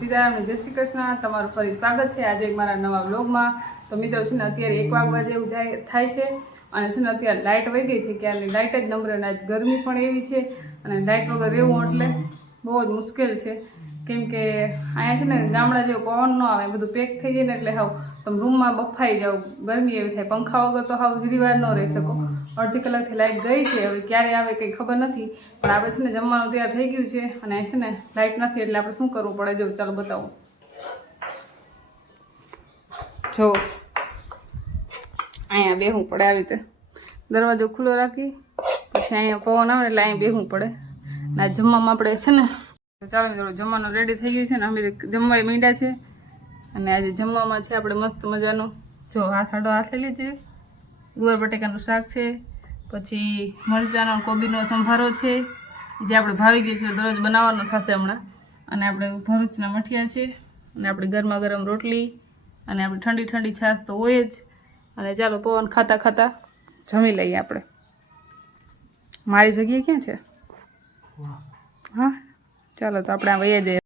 સીતારામ અને જય શ્રી કૃષ્ણ. તમારું ફરી સ્વાગત છે આજે મારા નવા વ્લોગમાં. તો મિત્રો છે ને અત્યારે 1 વાગવા જેવું થાય છે અને છે ને અત્યારે લાઇટ વહી ગઈ છે. ક્યારની લાઇટ જ નંબરે આજ ગરમી પણ એવી છે અને લાઇટ વગર રહેવું એટલે બહુ જ મુશ્કેલ છે. કેમ કે અહીંયા છે ને ગામડા જેવો પવન ન આવે, બધું પેક થઈ જાય ને એટલે હાવ તમે રૂમમાં બફાઈ જાઓ, ગરમી એવી થાય. પંખા વગર તો હાવ જીરીવાર ન રહી શકો. અડધી કલાકથી લાઇટ ગઈ છે, હવે ક્યારે આવે કંઈ ખબર નથી. પણ આપણે છે ને જમવાનું તૈયાર થઈ ગયું છે અને છે ને લાઇટ નથી એટલે આપણે શું કરવું પડે જો ચાલો બતાવું. જો અહીંયા બેસવું પડે, આવી રીતે દરવાજો ખુલ્લો રાખી પછી અહીંયા પવન આવે એટલે અહીંયા બેસવું પડે. અને જમવામાં આપણે છે ને ચાલો મિત્રો જમવાનું રેડી થઈ ગયું છે ને અમે જમવા મીંડા છે. અને આજે જમવામાં છે આપણે મસ્ત મજાનું જો આડો હાથ લઈ લીધી, ગુવાર બટેકાનું શાક છે, પછી મરચાંનો કોબીનો સંભારો છે જે આપણે ભાવી ગયું છે, દરરોજ બનાવવાનો થશે હમણાં. અને આપણે ભરૂચના મઠિયા છે અને આપણે ગરમા ગરમ રોટલી અને આપણે ઠંડી ઠંડી છાશ તો હોય જ. અને ચાલો પવન ખાતા ખાતા જમી લઈએ આપણે. મારી જગ્યાએ ક્યાં છે? હા ચાલો તો આપણે આ વૈયા જઈએ.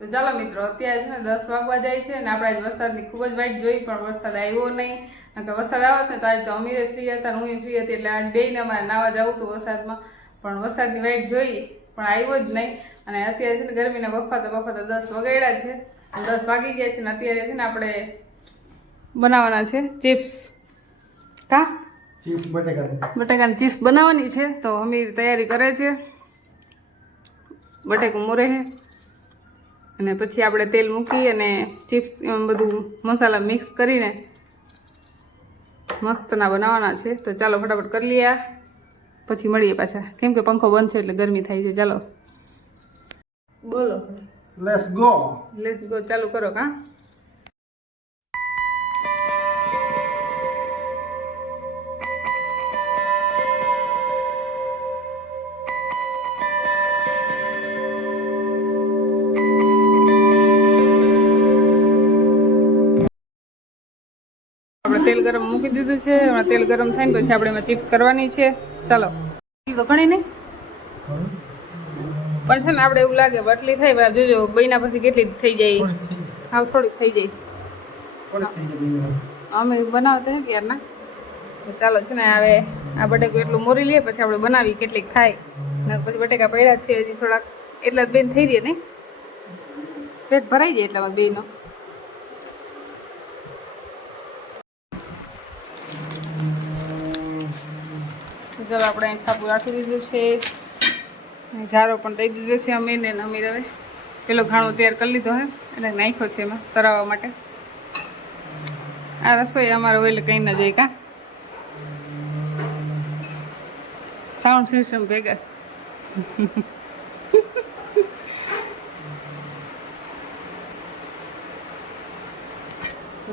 તો ચાલો મિત્રો અત્યારે છે ને 10 વાગવા જાય છે અને આપણે આજ વરસાદની ખૂબ જ વાઇટ જોઈ પણ વરસાદ આવ્યો નહીં. કારણ કે વરસાદ આવત ને તો આજ તો અમીરે ફ્રી હતા, હું ફ્રી હતી એટલે આજ બેયને અમારે નાવા જવું હતું વરસાદમાં. પણ વરસાદની વાઇટ જોઈ પણ આવ્યો જ નહીં. અને અત્યારે છે ને ગરમીના બફાતા 10 વગાડ્યા છે, 10 વાગી ગયા છે ને અત્યારે છે ને આપણે બનાવવાના છે ચિપ્સ. બટેકાની ચિપ્સ બનાવવાની છે. તો અમીર તૈયારી કરે છે, બટેકું મોરે છે અને પછી આપણે તેલ મૂકી અને ચિપ્સ બધું મસાલા મિક્સ કરીને મસ્તના બનાવવાના છે. તો ચાલો ફટાફટ કરી લઈએ, પછી મળીએ પાછા. કેમ કે પંખો બંધ છે એટલે ગરમી થાય છે. ચાલો બોલો, લેટ્સ ગો ચાલુ કરો. આપણે તેલ ગરમ મૂકી દીધું છે. હમણાં તેલ ગરમ થાય ને પછી આપણે એમાં ચિપ્સ કરવાની છે. ચાલો તો ઘણી નહીં પણ છે ને આપણે એવું લાગે બટલી થાય, જોજો બહીના પછી કેટલી થઈ જાય, હા થોડીક થઈ જાય. અમે બનાવતા હે કે યાર ના. ચાલો છે ને હવે આ બટેકું એટલું મોરી લઈએ પછી આપણે બનાવી કેટલીક થાય ને પછી બટેકા પડ્યા છે હજી થોડાક, એટલા જ બેન થઈ રહે નહીં, પેટ ભરાઈ જાય એટલામાં બેનો. ચાલો આપણે અહીં છાપું રાખી દીધું છે, ઝારો પણ દઈ દીધો છે અમીરને. અમીર હવે પેલો ઘાણો તૈયાર કરી લીધો હે એટલે નાખ્યો છે એમાં તરાવવા માટે. આ રસોઈ અમારે હોય એટલે કંઈ ના જાય સાઉન્ડ સિસ્ટમ ભેગા. તો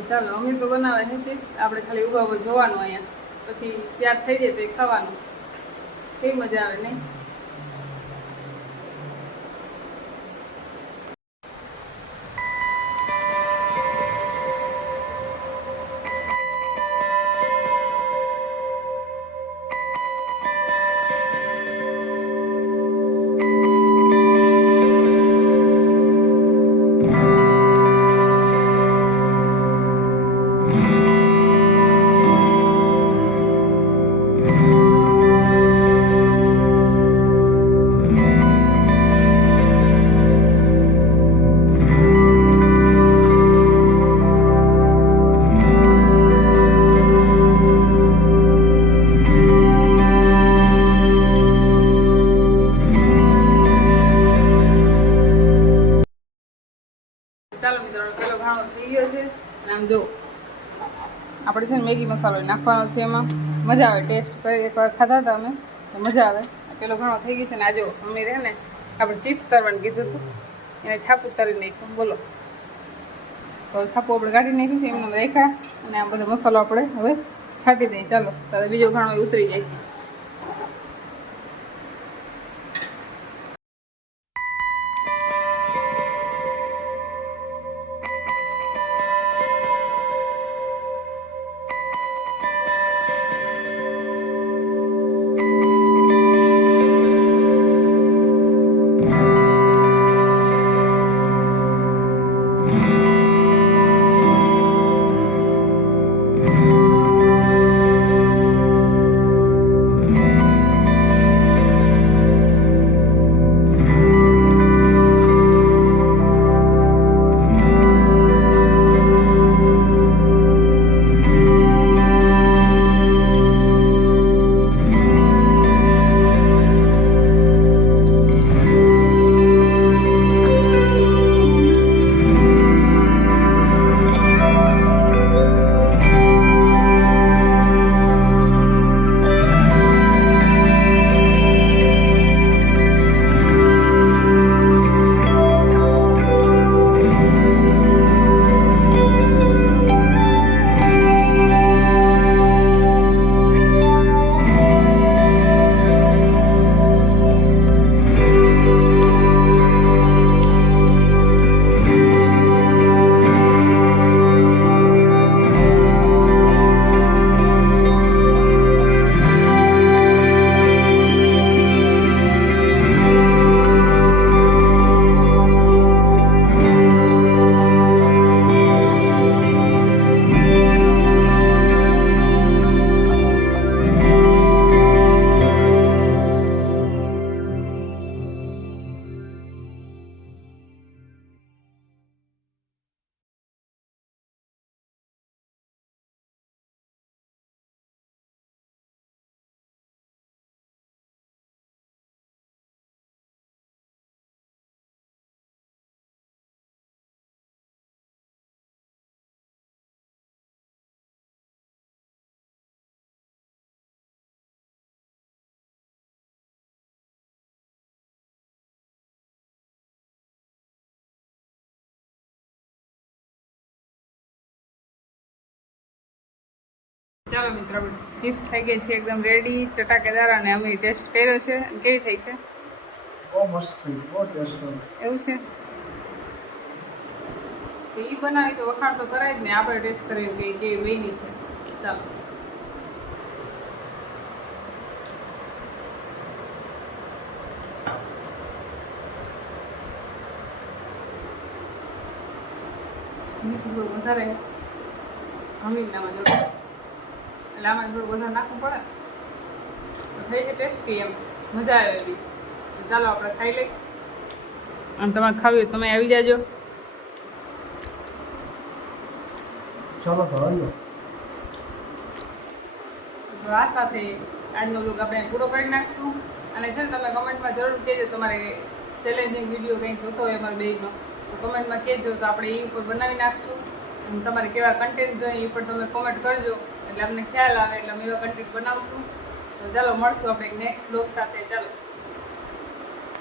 ચાલો અમે તો બનાવે છે ચિપ્સ, આપણે ખાલી ઉભા ઉભા જોવાનું અહીંયા, પછી તૈયાર થઈ જાય તો એ ખાવાનું. કેવી મજા આવે નહીં? ચાલો મિત્રો, પેલો ઘાણો થઈ ગયો છે. અને આમ જો આપણે છે ને મેગી મસાલો નાખવાનો છે એમાં. મજા આવે, ટેસ્ટ કરી એકવાર ખાધા હતા અમે તો મજા આવે. પેલો ઘાણો થઈ ગયો છે ને. આ જો મમ્મી રહે ને આપણે ચિપ્સ તરવાનું કીધું હતું, એને છાપું તરી નાખ્યું. બોલો, તો છાપું આપણે કાઢી નાખ્યું છે, એમને રાખ્યા. અને આ બધો મસાલો આપણે હવે છાંટી દઈએ. ચાલો, ત્યારે બીજો ઘાણો ઉતરી જાય. ચાલો મિત્રો, ચિપ્સ થઈ ગઈ છે એકદમ રેડી, ચટાકેદાર. અને અમે ટેસ્ટ કર્યો છે. કેવી થઈ છે? બહુ મસ્ત થઈ, બહુ ટેસ્ટ. એવું છે? તો એ બનાવી તો વખાણ તો કરાય જ ને. આપણે ટેસ્ટ કરીએ કે કેવી બની છે. ચાલો. મીઠું થોડું વધારે હમીનામાં જો, એટલે આમાં થોડું વધારે નાખવું પડે તો થઈ છે ટેસ્ટી, એમ મજા આવે એવી. તો ચાલો આપણે ખાઈ લઈએ. અને તમારે ખાવી હોય તમે આવી જાજો. ચાલો તો આવ્યો. તો આ સાથે આજનો વ્લોગ આપણે પૂરો કરી નાખશું. અને છે ને તમે કમેન્ટમાં જરૂર કહેજો તમારે ચેલેન્જિંગ વિડીયો કંઈ જોતો હોય અમારા બેયમાં, તો કમેન્ટમાં કહેજો, તો આપણે એ ઉપર બનાવી નાખશું. અને તમારે કેવા કન્ટેન્ટ જોઈએ એ પણ તમે કોમેન્ટ કરજો, એટલે અમને ખ્યાલ આવે એટલે અમે એવા કન્ટેન્ટ બનાવશું. તો ચાલો મળશું આપણે નેક્સ્ટ વ્લોગ સાથે. ચાલો.